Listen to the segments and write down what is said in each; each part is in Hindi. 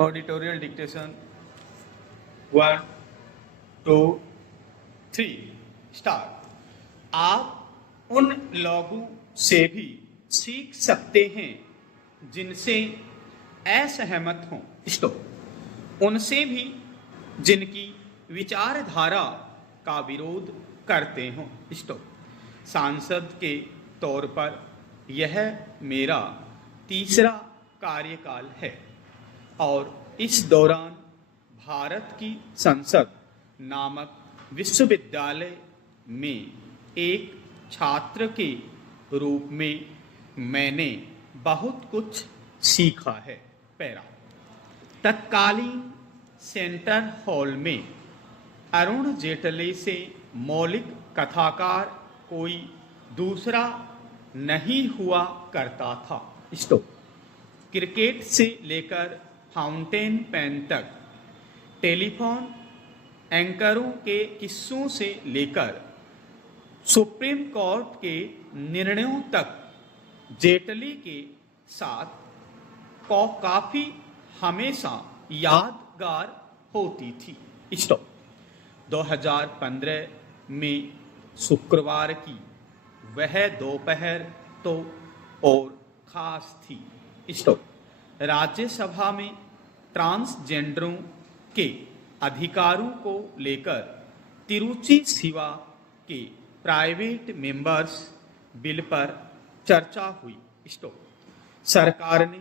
ऑडिटोरियल डिक्टेशन 1 2 3 स्टार्ट। आप उन लोगों से भी सीख सकते हैं जिनसे असहमत हों, स्टॉप। उनसे भी जिनकी विचारधारा का विरोध करते हों, स्टॉप। सांसद के तौर पर यह मेरा तीसरा कार्यकाल है और इस दौरान भारत की संसद नामक विश्वविद्यालय में एक छात्र के रूप में मैंने बहुत कुछ सीखा है। पैरा। तत्कालीन सेंटर हॉल में अरुण जेटली से मौलिक कथाकार कोई दूसरा नहीं हुआ करता था, स्टॉप। क्रिकेट से लेकर फाउंटेन पेन तक, टेलीफोन एंकरों के किस्सों से लेकर सुप्रीम कोर्ट के निर्णयों तक जेटली के साथ काफी हमेशा यादगार होती थी, स्टॉप। 2015 में शुक्रवार की वह दोपहर तो और खास थी, स्टॉप। राज्यसभा में ट्रांसजेंडरों के अधिकारों को लेकर तिरुचि सिवा के प्राइवेट मेंबर्स बिल पर चर्चा हुई, स्टॉप। सरकार ने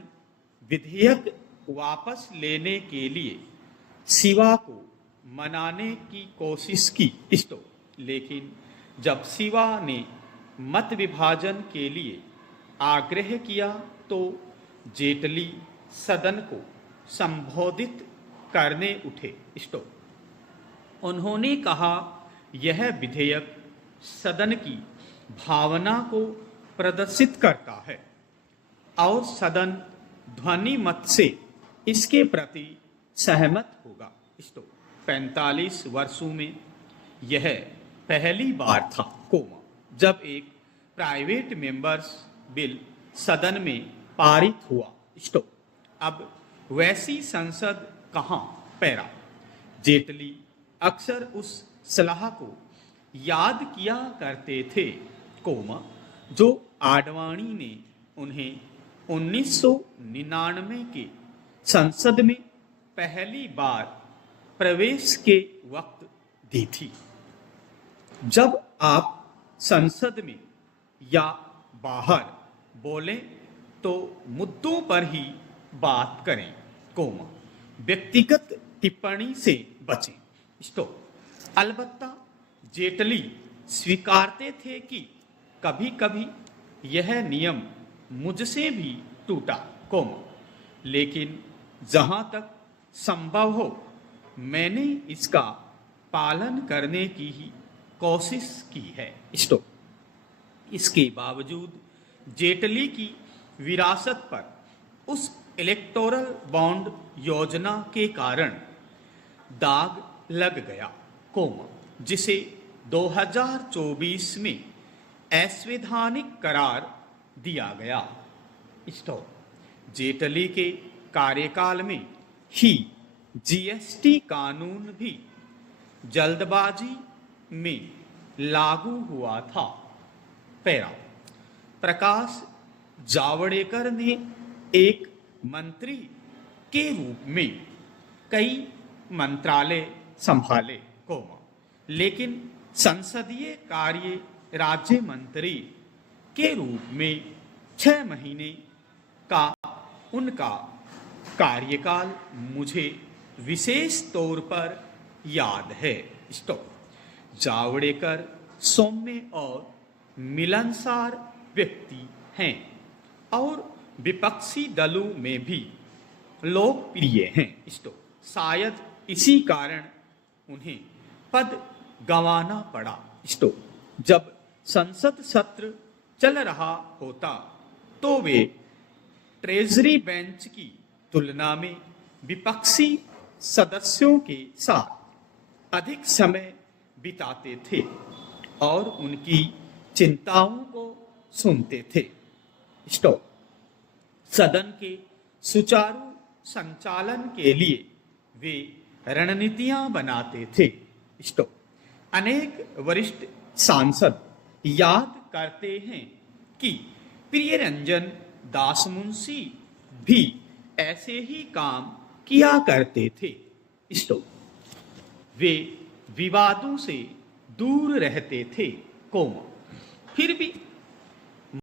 विधेयक वापस लेने के लिए सिवा को मनाने की कोशिश की, स्टॉप। लेकिन जब सिवा ने मत विभाजन के लिए आग्रह किया तो जेटली सदन को संबोधित करने उठे, स्टॉप। उन्होंने कहा, यह विधेयक सदन की भावना को प्रदर्शित करता है और सदन ध्वनि मत से इसके प्रति सहमत होगा, स्टॉप। 45 वर्षों में यह पहली बार था, जब एक प्राइवेट मेंबर्स बिल सदन में पारित हुआ, स्टॉप। अब वैसी संसद कहाँ, पैरा। जेटली अक्सर उस सलाह को याद किया करते थे, जो आडवाणी ने उन्हें 1999 के संसद में पहली बार प्रवेश के वक्त दी थी। जब आप संसद में या बाहर बोलें तो मुद्दों पर ही बात करें, व्यक्तिगत टिप्पणी से बचें, स्टॉप। अलबत्ता जेटली स्वीकारते थे कि कभी कभी यह नियम मुझसे भी टूटा, लेकिन जहां तक संभव हो मैंने इसका पालन करने की ही कोशिश की है, स्टॉप। इसके बावजूद जेटली की विरासत पर उस इलेक्टोरल बॉन्ड योजना के कारण दाग लग गया, जिसे 2024 में असंवैधानिक करार दिया गया, स्टॉप। जेटली के कार्यकाल में ही जीएसटी कानून भी जल्दबाजी में लागू हुआ था, पैरा। प्रकाश जावड़ेकर ने एक मंत्री के रूप में कई मंत्रालय संभाले, लेकिन संसदीय कार्य राज्य मंत्री के रूप में 6 महीने का उनका कार्यकाल मुझे विशेष तौर पर याद है, स्टॉप। जावड़ेकर सौम्य और मिलनसार व्यक्ति हैं और विपक्षी दलों में भी लोकप्रिय हैं, स्टॉप। शायद इसी कारण उन्हें पद गंवाना पड़ा, स्टॉप। जब संसद सत्र चल रहा होता तो वे ट्रेजरी बेंच की तुलना में विपक्षी सदस्यों के साथ अधिक समय बिताते थे और उनकी चिंताओं को सुनते थे, स्टॉप। सदन के सुचारू संचालन के लिए वे रणनीतियां बनाते थे। स्टॉप। अनेक वरिष्ठ सांसद याद करते हैं कि प्रियरंजन दास मुंशी भी ऐसे ही काम किया करते थे। स्टॉप। वे विवादों से दूर रहते थे, फिर भी